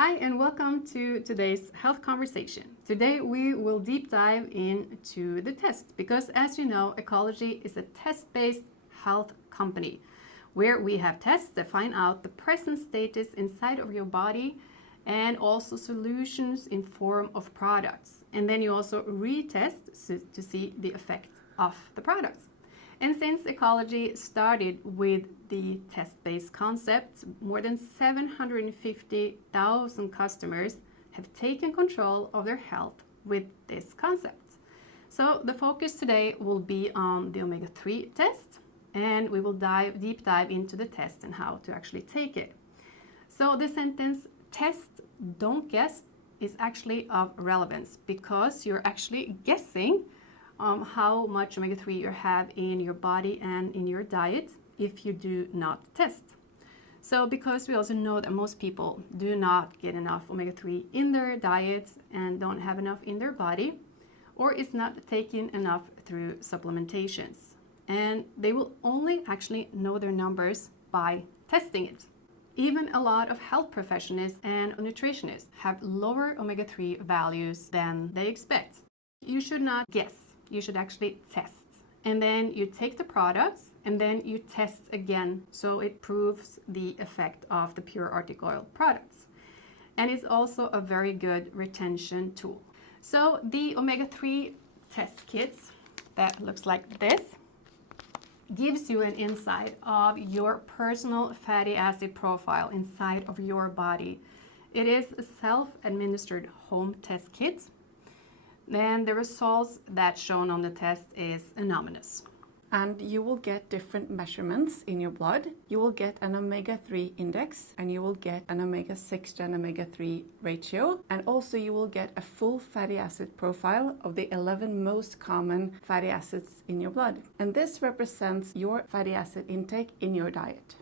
Hi and welcome to today's health conversation. Today we will deep dive into the test because, as you know, Eqology is a test-based health company where we have tests that find out the present status inside of your body and also solutions in form of products. And then you also retest to see the effect of the products. And since Eqology started with the test-based concept, more than 750,000 customers have taken control of their health with this concept. So the focus today will be on the omega-3 test, and we will deep dive into the test and how to actually take it. So the sentence, test, don't guess, is actually of relevance because you're actually guessing how much omega-3 you have in your body and in your diet if you do not test. So because we also know that most people do not get enough omega-3 in their diet and don't have enough in their body, or is not taken enough through supplementations. And they will only actually know their numbers by testing it. Even a lot of health professionals and nutritionists have lower omega-3 values than they expect. You should not guess. You should actually test. And then you take the products and then you test again so it proves the effect of the pure Arctic oil products. And it's also a very good retention tool. So the omega-3 test kits that looks like this gives you an insight of your personal fatty acid profile inside of your body. It is a self-administered home test kit. Then the results that's shown on the test is anonymous. And you will get different measurements in your blood. You will get an omega-3 index, and you will get an omega-6 to an omega-3 ratio. And also you will get a full fatty acid profile of the 11 most common fatty acids in your blood. And this represents your fatty acid intake in your diet.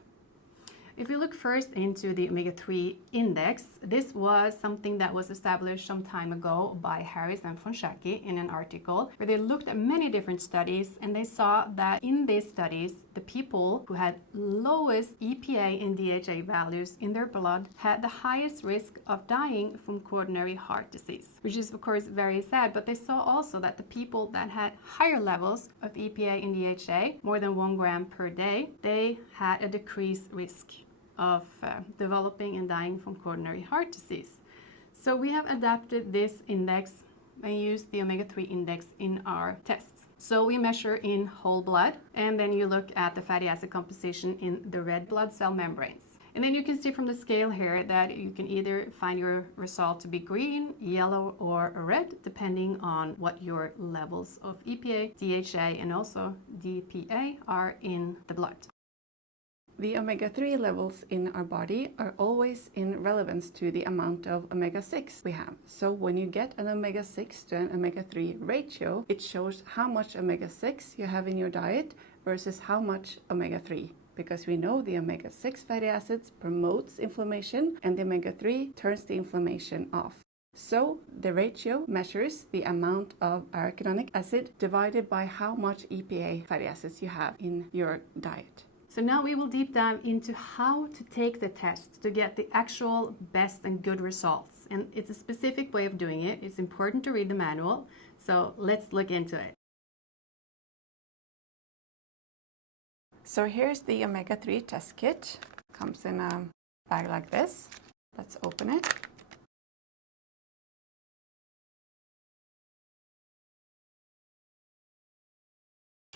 If we look first into the omega-3 index, this was something that was established some time ago by Harris and Fonshaki in an article where they looked at many different studies, and they saw that in these studies, the people who had lowest EPA and DHA values in their blood had the highest risk of dying from coronary heart disease, which is of course very sad. But they saw also that the people that had higher levels of EPA and DHA, more than 1 gram per day, they had a decreased risk of developing and dying from coronary heart disease. So we have adapted this index and used the omega-3 index in our tests. So we measure in whole blood, and then you look at the fatty acid composition in the red blood cell membranes. And then you can see from the scale here that you can either find your result to be green, yellow, or red, depending on what your levels of EPA, DHA, and also DPA are in the blood. The omega-3 levels in our body are always in relevance to the amount of omega-6 we have. So when you get an omega-6 to an omega-3 ratio, it shows how much omega-6 you have in your diet versus how much omega-3. Because we know the omega-6 fatty acids promotes inflammation and the omega-3 turns the inflammation off. So the ratio measures the amount of arachidonic acid divided by how much EPA fatty acids you have in your diet. So now we will deep dive into how to take the test to get the actual best and good results. And it's a specific way of doing it. It's important to read the manual. So let's look into it. So here's the omega-3 test kit. Comes in a bag like this. Let's open it.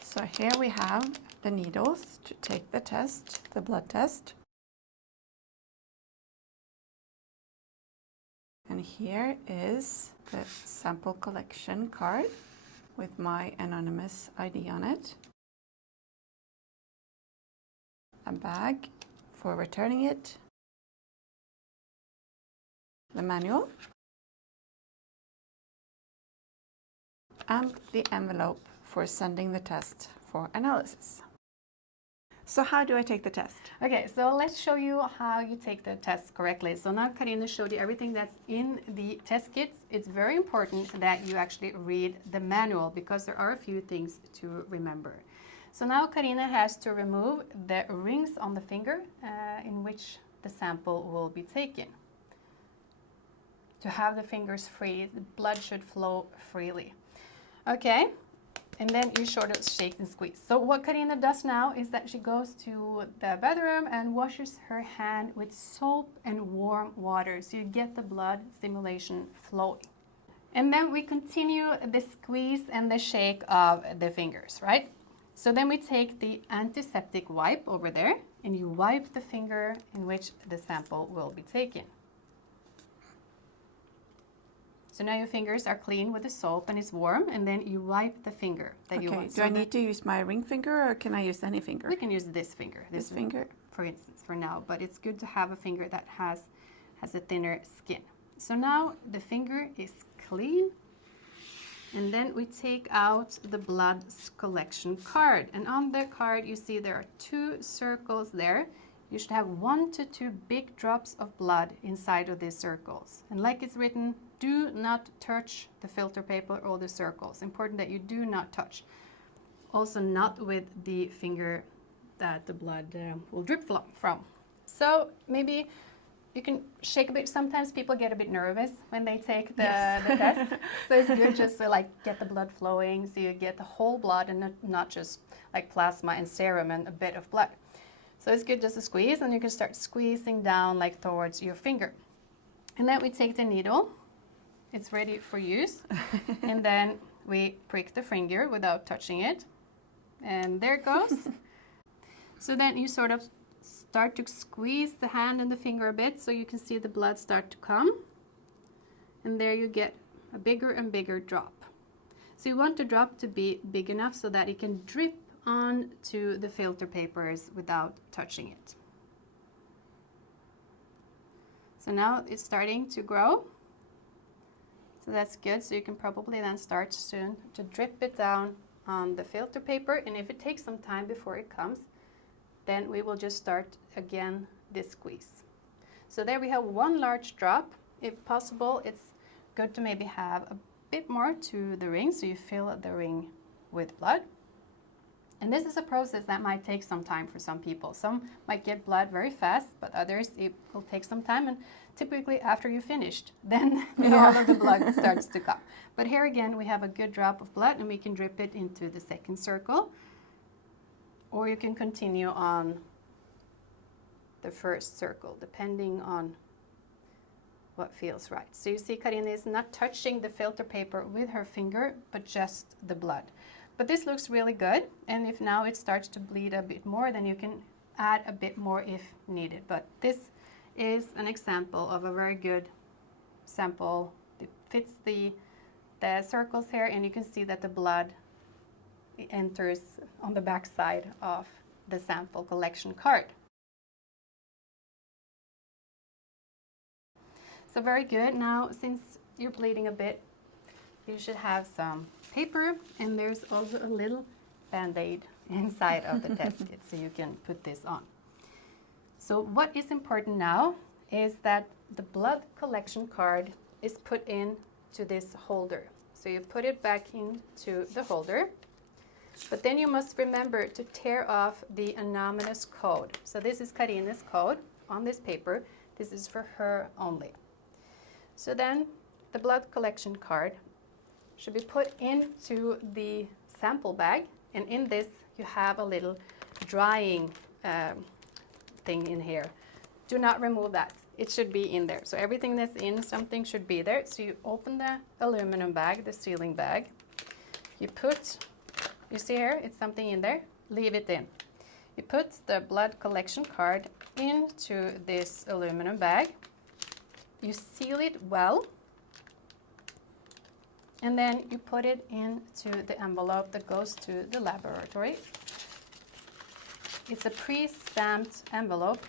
So here we have the needles to take the test, the blood test. And here is the sample collection card with my anonymous ID on it. A bag for returning it. The manual. And the envelope for sending the test for analysis. So how do I take the test? Okay, so let's show you how you take the test correctly. So now Carine showed you everything that's in the test kits. It's very important that you actually read the manual because there are a few things to remember. So now Carine has to remove the rings on the finger in which the sample will be taken. to have the fingers free. The blood should flow freely. Okay, and then you sort of shake and squeeze. So what Carine does now is that she goes to the bathroom and washes her hand with soap and warm water, so you get the blood stimulation flowing. And then we continue the squeeze and the shake of the fingers, right? So then we take the antiseptic wipe over there and you wipe the finger in which the sample will be taken. So now your fingers are clean with the soap and it's warm, and then you wipe the finger that you want. Do I need to use my ring finger or can I use any finger? We can use this finger. This finger? For instance, for now, but it's good to have a finger that has a thinner skin. So now the finger is clean, and then we take out the blood collection card. And on the card you see there are 2 circles there. You should have 1 to 2 big drops of blood inside of these circles. And like it's written, do not touch the filter paper or the circles. Important that you do not touch. Also not with the finger that the blood will drip from. So maybe you can shake a bit. Sometimes people get a bit nervous when they take the test. So it's good just to like get the blood flowing so you get the whole blood and not just like plasma and serum and a bit of blood. So it's good just to squeeze, and you can start squeezing down like towards your finger. And then we take the needle. It's ready for use. And then we prick the finger without touching it. And there it goes. So then you sort of start to squeeze the hand and the finger a bit so you can see the blood start to come. And there you get a bigger and bigger drop. So you want the drop to be big enough so that it can drip onto the filter papers without touching it. So now it's starting to grow. So that's good. So you can probably then start soon to drip it down on the filter paper. And if it takes some time before it comes, then we will just start again this squeeze. So there we have 1 large drop. If possible, it's good to maybe have a bit more to the ring so you fill the ring with blood. And this is a process that might take some time for some people. Some might get blood very fast, but others it will take some time. And typically after you finished, then all of the blood starts to come. But here again, we have a good drop of blood and we can drip it into the second circle. Or you can continue on the first circle, depending on what feels right. So you see Carine is not touching the filter paper with her finger, but just the blood. But this looks really good, and if now it starts to bleed a bit more, then you can add a bit more if needed. But this is an example of a very good sample. It fits the circles here, and you can see that the blood enters on the back side of the sample collection card. So very good. Now, since you're bleeding a bit, you should have some paper, and there's also a little band-aid inside of the test kit, so you can put this on. So what is important now is that the blood collection card is put into this holder. So you put it back into the holder, but then you must remember to tear off the anonymous code. So this is Carine's code on this paper. This is for her only. So then the blood collection card should be put into the sample bag, and in this you have a little drying thing in here. Do not remove that. It should be in there. So everything that's in something should be there. So you open the aluminum bag, the sealing bag. You see here, it's something in there. Leave it in. You put the blood collection card into this aluminum bag. You seal it well. And then you put it into the envelope that goes to the laboratory. It's a pre-stamped envelope.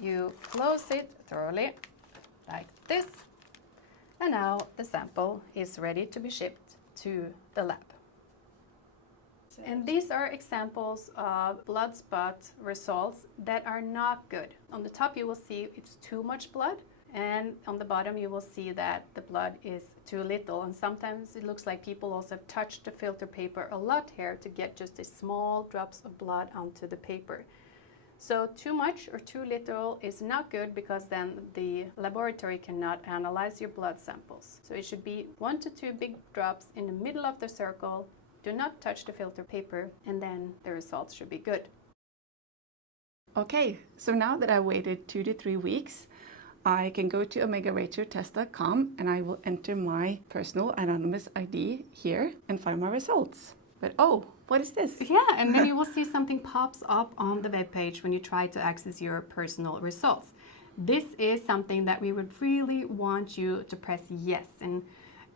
You close it thoroughly, like this. And now the sample is ready to be shipped to the lab. And these are examples of blood spot results that are not good. On the top you will see it's too much blood. And on the bottom you will see that the blood is too little, and sometimes it looks like people also touch the filter paper a lot here to get just a small drops of blood onto the paper. So too much or too little is not good, because then the laboratory cannot analyze your blood samples. So it should be 1 to 2 big drops in the middle of the circle. Do not touch the filter paper, and then the results should be good. Okay, so now that I waited 2 to 3 weeks, I can go to omegaratio-test.com and I will enter my personal anonymous ID here and find my results. But oh, what is this? Yeah, and then you will see something pops up on the web page when you try to access your personal results. This is something that we would really want you to press yes and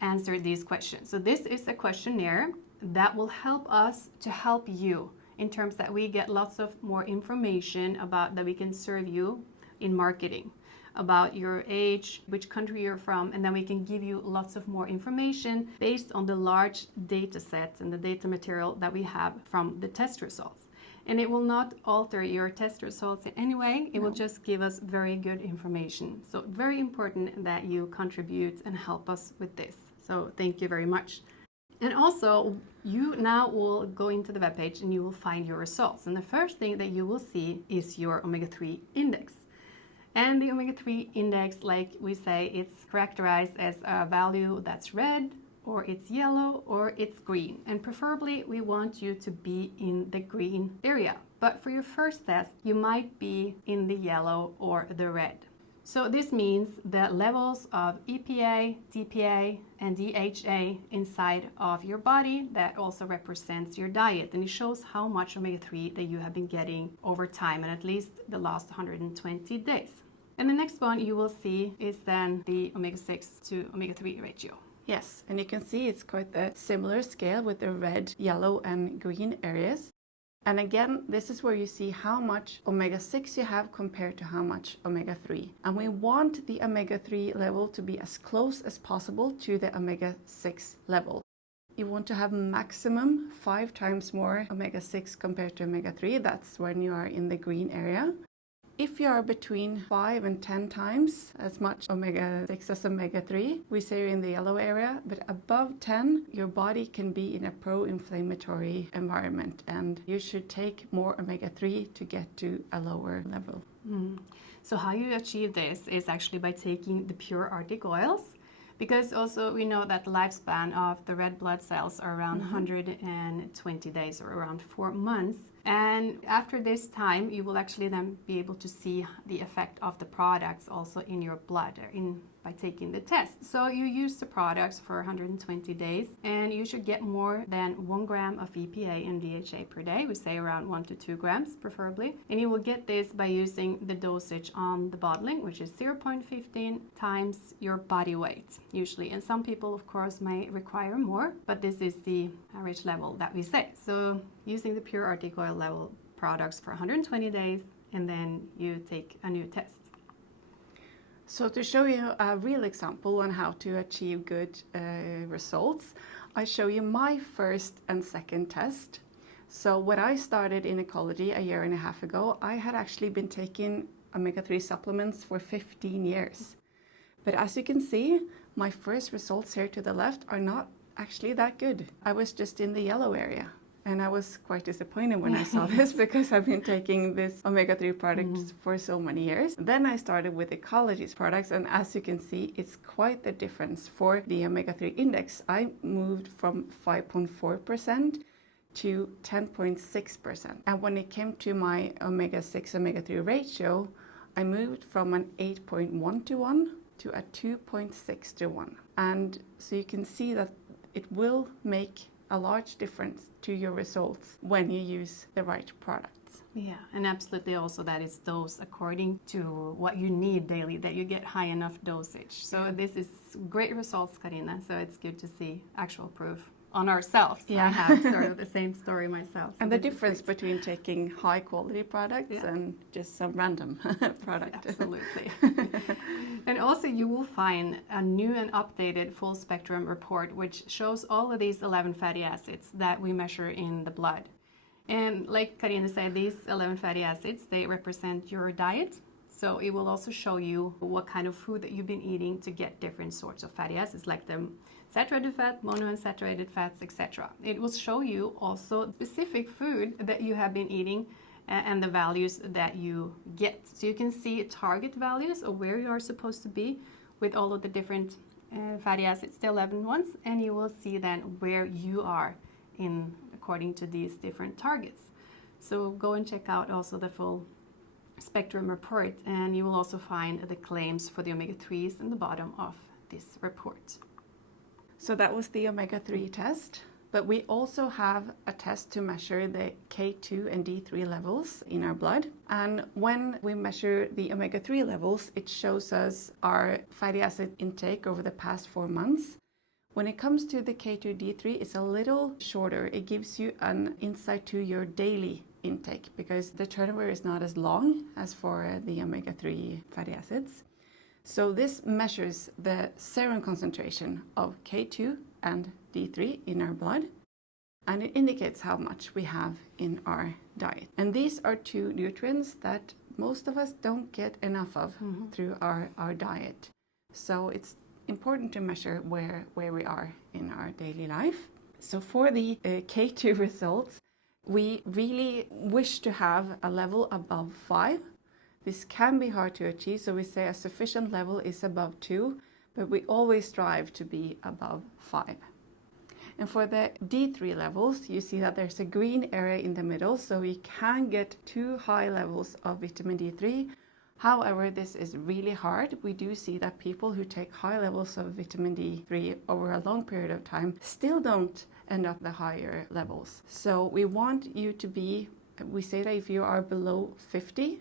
answer these questions. So this is a questionnaire that will help us to help you in terms that we get lots of more information about that we can serve you in marketing, about your age, which country you're from, and then we can give you lots of more information based on the large data sets and the data material that we have from the test results. And it will not alter your test results in any way. It will just give us very good information. So very important that you contribute and help us with this. So thank you very much. And also, you now will go into the webpage and you will find your results. And the first thing that you will see is your omega-3 index. And the omega-3 index, like we say, it's characterized as a value that's red, or it's yellow, or it's green. And preferably, we want you to be in the green area. But for your first test, you might be in the yellow or the red. So this means the levels of EPA, DPA, and DHA inside of your body, that also represents your diet. And it shows how much omega-3 that you have been getting over time, and at least the last 120 days. And the next one you will see is then the omega-6 to omega-3 ratio. Yes, and you can see it's quite a similar scale with the red, yellow, and green areas. And again, this is where you see how much omega-6 you have compared to how much omega-3. And we want the omega-3 level to be as close as possible to the omega-6 level. You want to have maximum 5 times more omega-6 compared to omega-3. That's when you are in the green area. If you are between 5 and 10 times as much omega-6 as omega-3, we say you're in the yellow area, but above 10, your body can be in a pro-inflammatory environment, and you should take more omega-3 to get to a lower level. So how you achieve this is actually by taking the pure Arctic oils, because also we know that the lifespan of the red blood cells are around 120 days, or around 4 months. And after this time, you will actually then be able to see the effect of the products also in your blood by taking the test. So you use the products for 120 days, and you should get more than 1 gram of EPA and DHA per day. We say around 1 to 2 grams preferably. And you will get this by using the dosage on the bottling, which is 0.15 times your body weight usually. And some people, of course, may require more, but this is the average level that we say. So using the pure Arctic oil level products for 120 days, and then you take a new test. So to show you a real example on how to achieve good results, I show you my first and second test. So when I started in Ecology a year and a half ago, I had actually been taking omega-3 supplements for 15 years. But as you can see, my first results here to the left are not actually that good. I was just in the yellow area. And I was quite disappointed when I saw this, because I've been taking this omega-3 products for so many years. Then I started with Ecology's products, and as you can see, it's quite the difference. For the omega-3 index, I moved from 5.4% to 10.6%. And when it came to my omega-6 omega-3 ratio, I moved from an 8.1 to 1 to a 2.6 to 1. And so you can see that it will make a large difference to your results when you use the right products. Yeah, and absolutely also that is dosed according to what you need daily, that you get high enough dosage. So this is great results, Carine. So it's good to see actual proof on ourselves. Yeah. I have sort of the same story myself. So and the difference between taking high quality products and just some random product. Absolutely. And also you will find a new and updated full spectrum report, which shows all of these 11 fatty acids that we measure in the blood. And like Carine said, these 11 fatty acids, they represent your diet. So it will also show you what kind of food that you've been eating to get different sorts of fatty acids, like the saturated fat, monounsaturated fats, etc. It will show you also specific food that you have been eating and the values that you get. So you can see target values of where you are supposed to be with all of the different fatty acids, the 11 ones, and you will see then where you are in according to these different targets. So go and check out also the full spectrum report, and you will also find the claims for the omega-3s in the bottom of this report. So that was the omega-3 test. But we also have a test to measure the K2 and D3 levels in our blood. And when we measure the omega-3 levels, it shows us our fatty acid intake over the past 4 months. When it comes to the K2-D3, it's a little shorter. It gives you an insight to your daily intake because the turnover is not as long as for the omega-3 fatty acids. So this measures the serum concentration of K2 and D3 in our blood, and it indicates how much we have in our diet. And these are two nutrients that most of us don't get enough of through our diet. So it's important to measure where we are in our daily life. So for the K2 results, we really wish to have a level above 5. This can be hard to achieve, so we say a sufficient level is above 2, but we always strive to be above 5. And for the D3 levels, you see that there's a green area in the middle, so we can get too high levels of vitamin D3. However, this is really hard. We do see that people who take high levels of vitamin D3 over a long period of time still don't end up the higher levels. So we want you to be, we say that if you are below 50,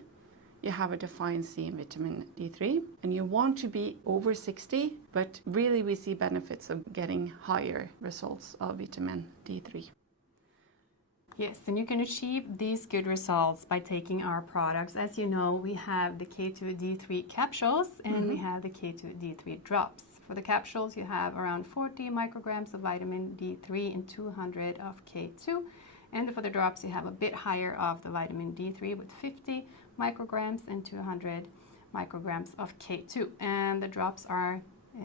you have a deficiency in vitamin D3, and you want to be over 60, but really we see benefits of getting higher results of vitamin D3. Yes, and you can achieve these good results by taking our products. As you know, we have the K2+D3 capsules and we have the K2+D3 drops. For the capsules, you have around 40 micrograms of vitamin D3 and 200 of K2. And for the drops, you have a bit higher of the vitamin D3 with 50 micrograms and 200 micrograms of K2. And the drops are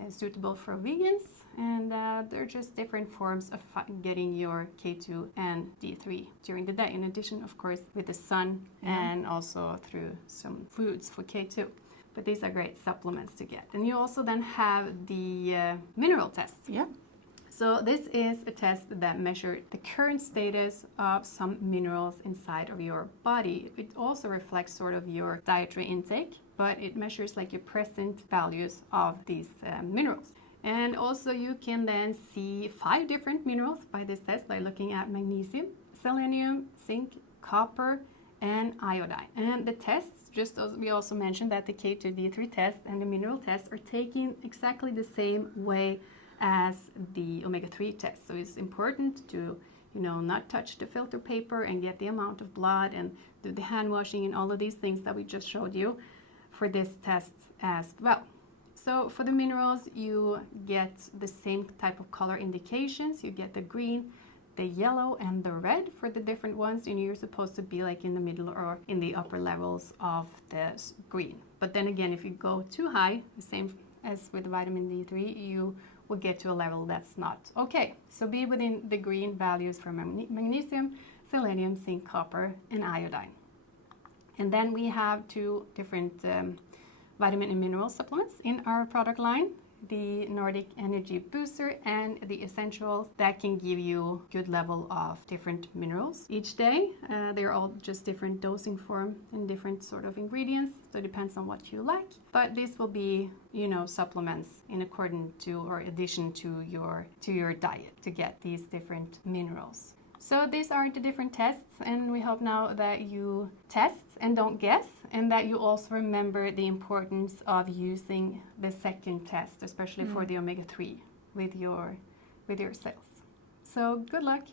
suitable for vegans, and they're just different forms of getting your K2 and D3 during the day. In addition, of course, with the sun and also through some foods for K2. But these are great supplements to get. And you also then have the mineral test. Yeah. So this is a test that measures the current status of some minerals inside of your body. It also reflects sort of your dietary intake, but it measures like your present values of these minerals. And also you can then see 5 different minerals by this test by looking at magnesium, selenium, zinc, copper, and iodine. And the tests, just as we also mentioned that the K2+D3 test and the mineral test are taken exactly the same way as the omega-3 test. So it's important to, not touch the filter paper and get the amount of blood and do the hand washing and all of these things that we just showed you for this test as well. So for the minerals, you get the same type of color indications. You get the green, the yellow, and the red for the different ones, and you're supposed to be like in the middle or in the upper levels of the green. But then again, if you go too high, the same as with vitamin D3, you will get to a level that's not okay. So be within the green values for magnesium, selenium, zinc, copper, and iodine. And then we have 2 different vitamin and mineral supplements in our product line, the Nordic Energy Booster and the Essentials that can give you good level of different minerals each day. They're all just different dosing form and different sort of ingredients, so it depends on what you like. But this will be, supplements in accordance to or addition to your diet to get these different minerals. So these are the different tests, and we hope now that you test and don't guess, and that you also remember the importance of using the second test, especially for the omega-3 with your cells. So good luck.